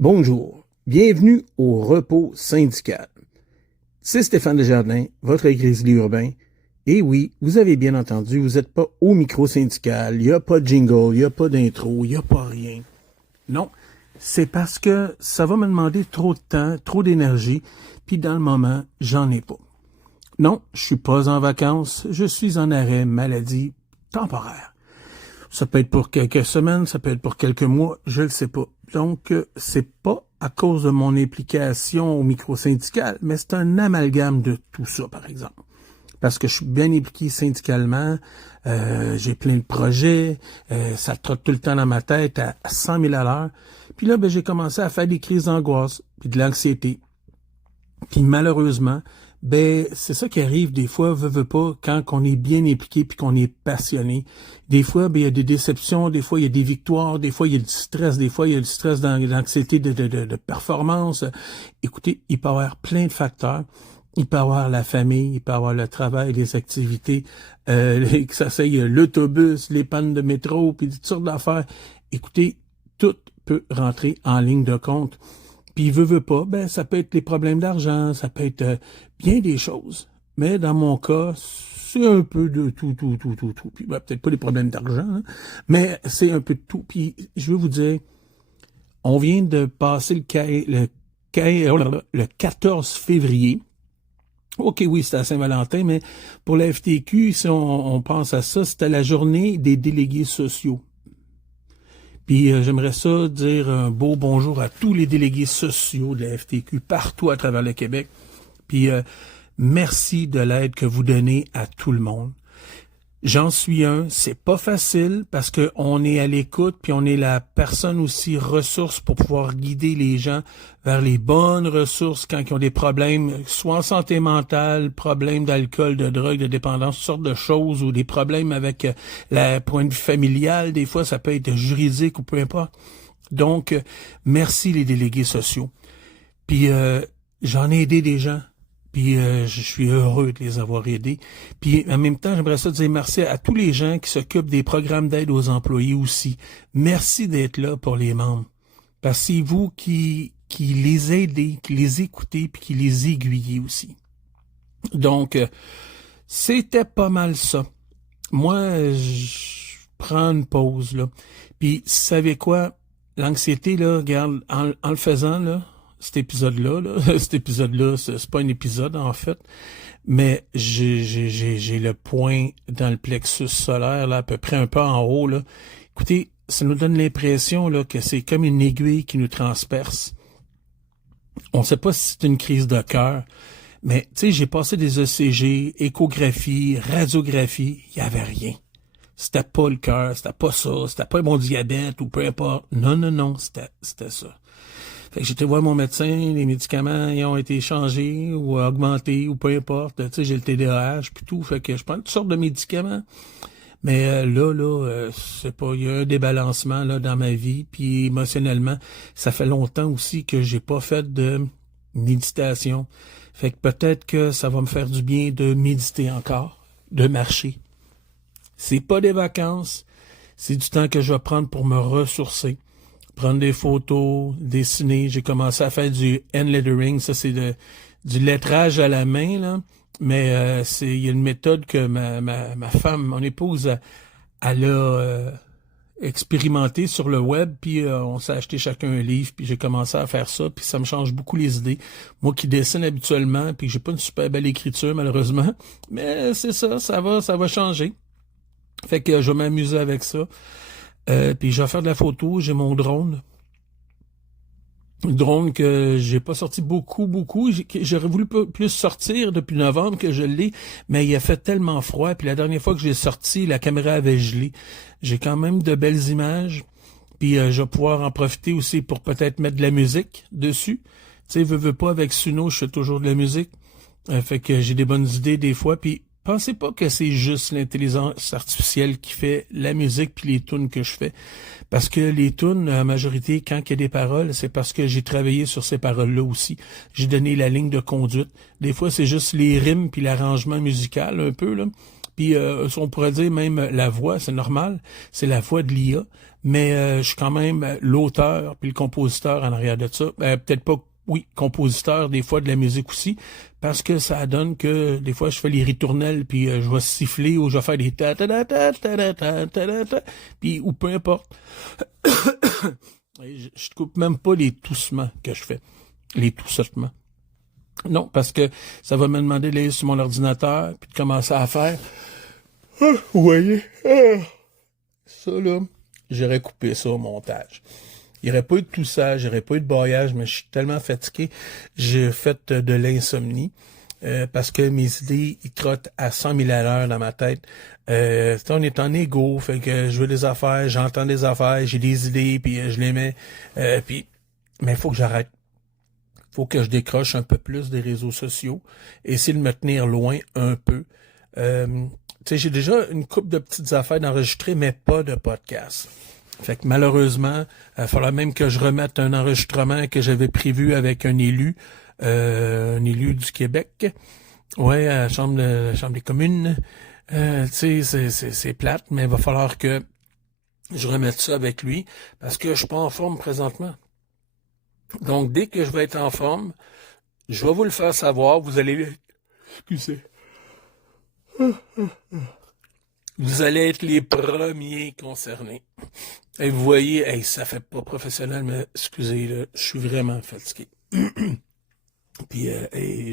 Bonjour, bienvenue au repos syndical. C'est Stéphane Desjardins, votre grizzly urbain. Et oui, vous avez bien entendu, vous n'êtes pas au micro syndical, il n'y a pas de jingle, il n'y a pas d'intro, il n'y a pas rien. Non, c'est parce que ça va me demander trop de temps, trop d'énergie, puis dans le moment, j'en ai pas. Non, je suis pas en vacances, je suis en arrêt maladie temporaire. Ça peut être pour quelques semaines, ça peut être pour quelques mois, je le sais pas. Donc, c'est pas à cause de mon implication au micro-syndical, mais c'est un amalgame de tout ça, par exemple. Parce que je suis bien impliqué syndicalement, j'ai plein de projets, ça trotte tout le temps dans ma tête à 100 000 à l'heure. Puis là, j'ai commencé à faire des crises d'angoisse, puis de l'anxiété. Puis malheureusement, c'est ça qui arrive des fois, veut pas, quand on est bien impliqué puis qu'on est passionné. Des fois, il y a des déceptions, des fois, il y a des victoires, des fois, il y a du stress, des fois, il y a du stress dans l'anxiété de performance. Écoutez, il peut y avoir plein de facteurs. Il peut y avoir la famille, il peut y avoir le travail, les activités, que ça soit l'autobus, les pannes de métro, puis toutes sortes d'affaires. Écoutez, tout peut rentrer en ligne de compte. Puis il veut pas, ça peut être les problèmes d'argent, ça peut être bien des choses. Mais dans mon cas, c'est un peu de tout. Puis peut-être pas les problèmes d'argent, hein, mais c'est un peu de tout. Puis je veux vous dire, on vient de passer le 14 février. OK, oui, c'était à Saint-Valentin, mais pour la FTQ, si on pense à ça, c'était la journée des délégués sociaux. Puis j'aimerais ça dire un beau bonjour à tous les délégués sociaux de la FTQ partout à travers le Québec. Puis merci de l'aide que vous donnez à tout le monde. J'en suis un, c'est pas facile parce que on est à l'écoute puis on est la personne aussi ressource pour pouvoir guider les gens vers les bonnes ressources quand ils ont des problèmes, soit en santé mentale, problèmes d'alcool, de drogue, de dépendance, toutes sortes de choses ou des problèmes avec la point de vue familial, des fois ça peut être juridique ou peu importe. Donc, merci les délégués sociaux. Puis j'en ai aidé des gens. Puis je suis heureux de les avoir aidés. Puis en même temps, j'aimerais ça dire merci à tous les gens qui s'occupent des programmes d'aide aux employés aussi. Merci d'être là pour les membres. Parce que c'est vous qui les aidez, qui les écoutez, puis qui les aiguillez aussi. Donc, c'était pas mal ça. Moi, je prends une pause, là. Puis, vous savez quoi? L'anxiété, là, regarde, en le faisant, là, cet épisode-là, c'est pas un épisode, en fait, mais j'ai le point dans le plexus solaire, là, à peu près un peu en haut, là. Écoutez, ça nous donne l'impression, là, que c'est comme une aiguille qui nous transperce. On sait pas si c'est une crise de cœur, mais, tu sais, j'ai passé des ECG, échographie, radiographie, il y avait rien. C'était pas le cœur, c'était pas ça, c'était pas mon diabète ou peu importe. Non, c'était ça. Fait que j'étais voir mon médecin, les médicaments ils ont été changés ou augmentés ou peu importe. Tu sais, j'ai le TDAH puis tout, fait que je prends toutes sortes de médicaments. Mais c'est pas, il y a un débalancement là dans ma vie, puis émotionnellement, ça fait longtemps aussi que j'ai pas fait de méditation. Fait que peut-être que ça va me faire du bien de méditer encore, de marcher. C'est pas des vacances, c'est du temps que je vais prendre pour me ressourcer. Prendre des photos, dessiner. J'ai commencé à faire du hand lettering. Ça, c'est du lettrage à la main, là. Mais il y a une méthode que ma femme, mon épouse, elle a expérimenté sur le web. Puis on s'est acheté chacun un livre. Puis j'ai commencé à faire ça. Puis ça me change beaucoup les idées. Moi qui dessine habituellement, puis j'ai pas une super belle écriture, malheureusement. Mais c'est ça va changer. Fait que je vais m'amuser avec ça. Puis je vais faire de la photo, j'ai mon drone. Un drone que j'ai pas sorti beaucoup. J'aurais voulu plus sortir depuis novembre que je l'ai, mais il a fait tellement froid. Puis la dernière fois que je l'ai sorti, la caméra avait gelé. J'ai quand même de belles images. Puis je vais pouvoir en profiter aussi pour peut-être mettre de la musique dessus. Tu sais, veux pas, avec Suno, je fais toujours de la musique. Fait que j'ai des bonnes idées des fois. Puis pensez pas que c'est juste l'intelligence artificielle qui fait la musique puis les tunes que je fais. Parce que les tunes, en majorité, quand il y a des paroles, c'est parce que j'ai travaillé sur ces paroles-là aussi. J'ai donné la ligne de conduite. Des fois, c'est juste les rimes puis l'arrangement musical, un peu, là. Puis on pourrait dire même la voix, c'est normal, c'est la voix de l'IA, mais je suis quand même l'auteur puis le compositeur en arrière de ça. Peut-être pas, oui, compositeur, des fois de la musique aussi, parce que ça donne que des fois je fais les ritournelles puis je vais siffler ou je vais faire des ta ta ta ta ta ta ta ta puis ou peu importe. Je coupe même pas les toussements que je fais, les toussotements. Non, parce que ça va me demander d'aller sur mon ordinateur puis de commencer à faire. Vous voyez? Ça, là, j'aurais coupé ça au montage. Il n'y aurait pas eu de toussage, il n'y aurait pas eu de baillage, mais je suis tellement fatigué. J'ai fait de l'insomnie parce que mes idées, ils trottent à 100 000 à l'heure dans ma tête. On est en égo, fait que je veux des affaires, j'entends des affaires, j'ai des idées, puis je les mets. Mais il faut que j'arrête. Faut que je décroche un peu plus des réseaux sociaux, essayer de me tenir loin un peu. J'ai déjà une couple de petites affaires d'enregistrer, mais pas de podcast. Fait que malheureusement, il faudra même que je remette un enregistrement que j'avais prévu avec un élu du Québec. Ouais, à la Chambre des communes. C'est plate, mais il va falloir que je remette ça avec lui parce que je suis pas en forme présentement. Donc, dès que je vais être en forme, je vais vous le faire savoir. Vous allez... Excusez. Vous allez être les premiers concernés. Et vous voyez, ça fait pas professionnel, mais excusez, là, je suis vraiment fatigué. Puis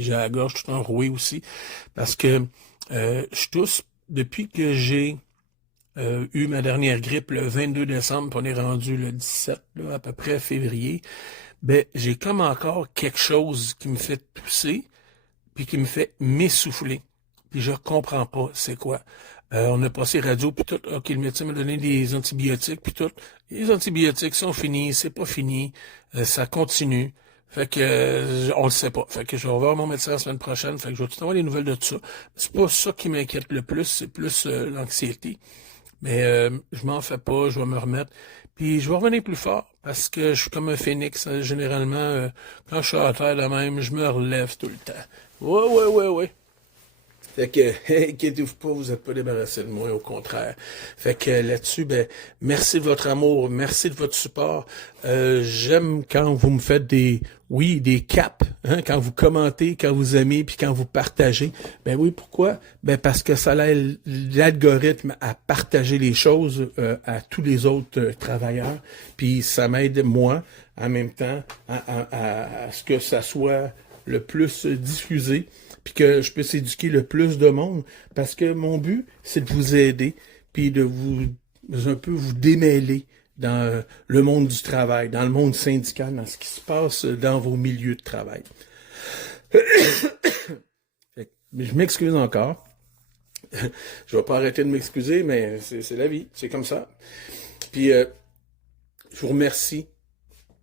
j'ai la gorge tout enrouée aussi, parce que je tousse depuis que j'ai eu ma dernière grippe le 22 décembre, puis on est rendu le 17, là, à peu près février. Ben, j'ai comme encore quelque chose qui me fait tousser, puis qui me fait m'essouffler. Puis je comprends pas c'est quoi. On a passé radio, puis tout. OK, le médecin m'a donné des antibiotiques, puis tout. Les antibiotiques sont finis, c'est pas fini. Ça continue. Fait que on le sait pas. Fait que je vais revoir mon médecin la semaine prochaine. Fait que je vais tout avoir des nouvelles de tout ça. C'est pas ça qui m'inquiète le plus, c'est plus l'anxiété. Mais je m'en fais pas, je vais me remettre. Puis je vais revenir plus fort parce que je suis comme un phénix. Généralement, quand je suis à terre de même, je me relève tout le temps. Ouais. Fait que, inquiétez-vous pas, vous n'êtes pas débarrassé de moi, au contraire. Fait que là-dessus, ben, merci de votre amour, merci de votre support. J'aime quand vous me faites des caps, hein, quand vous commentez, quand vous aimez, puis quand vous partagez. Ben oui, pourquoi? Ben parce que ça aide l'algorithme à partager les choses à tous les autres travailleurs, puis ça m'aide moi, en même temps, à ce que ça soit le plus diffusé, puis que je puisse éduquer le plus de monde, parce que mon but, c'est de vous aider, puis de vous un peu vous démêler dans le monde du travail, dans le monde syndical, dans ce qui se passe dans vos milieux de travail. Je m'excuse encore. Je vais pas arrêter de m'excuser, mais c'est la vie, c'est comme ça. Puis, je vous remercie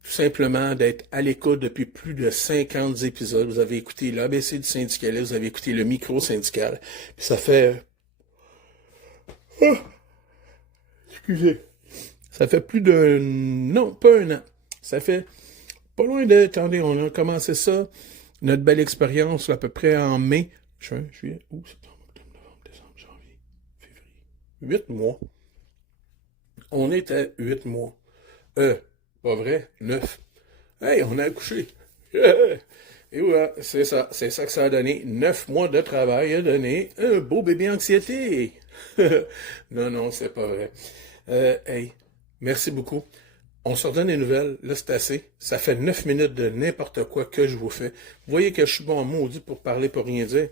tout simplement d'être à l'écoute depuis plus de 50 épisodes. Vous avez écouté l'ABC du syndicalisme, vous avez écouté le micro syndical. Puis ça fait... excusez. Ça fait plus de... Non, pas un an. Ça fait pas loin de... Attendez, on a commencé ça, notre belle expérience, à peu près en mai. Juin, juillet, août, septembre, octobre, novembre, décembre, janvier, février. 8 mois. On est à 8 mois. Pas vrai? 9. Hey, on a accouché. Et voilà, c'est ça que ça a donné. 9 mois de travail a donné un beau bébé anxiété. Non, c'est pas vrai. Hey, merci beaucoup. On se redonne des nouvelles. Là, c'est assez. Ça fait 9 minutes de n'importe quoi que je vous fais. Vous voyez que je suis bon maudit pour parler, pour rien dire.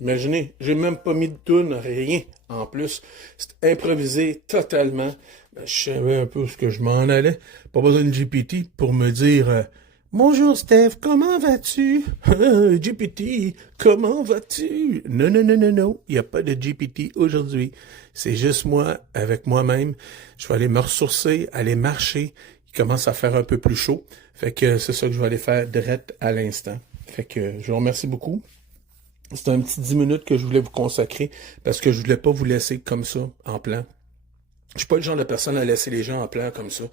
Imaginez, j'ai même pas mis de toune, rien en plus. C'est improvisé totalement. Ben, je savais un peu où ce que je m'en allais. Pas besoin de GPT pour me dire bonjour Steph, comment vas-tu? GPT, comment vas-tu? Non. Il n'y a pas de GPT aujourd'hui. C'est juste moi, avec moi-même. Je vais aller me ressourcer, aller marcher. Il commence à faire un peu plus chaud. Fait que c'est ça que je vais aller faire direct à l'instant. Fait que je vous remercie beaucoup. C'est un petit 10 minutes que je voulais vous consacrer parce que je voulais pas vous laisser comme ça, en plan. Je suis pas le genre de personne à laisser les gens en plan comme ça.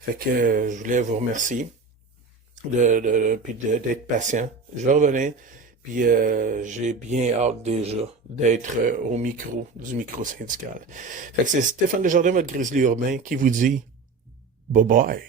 Fait que je voulais vous remercier d'être patient. Je vais revenir. Puis j'ai bien hâte déjà d'être au micro du micro syndical. Fait que c'est Stéphane Desjardins, votre grizzly urbain, qui vous dit bye bye.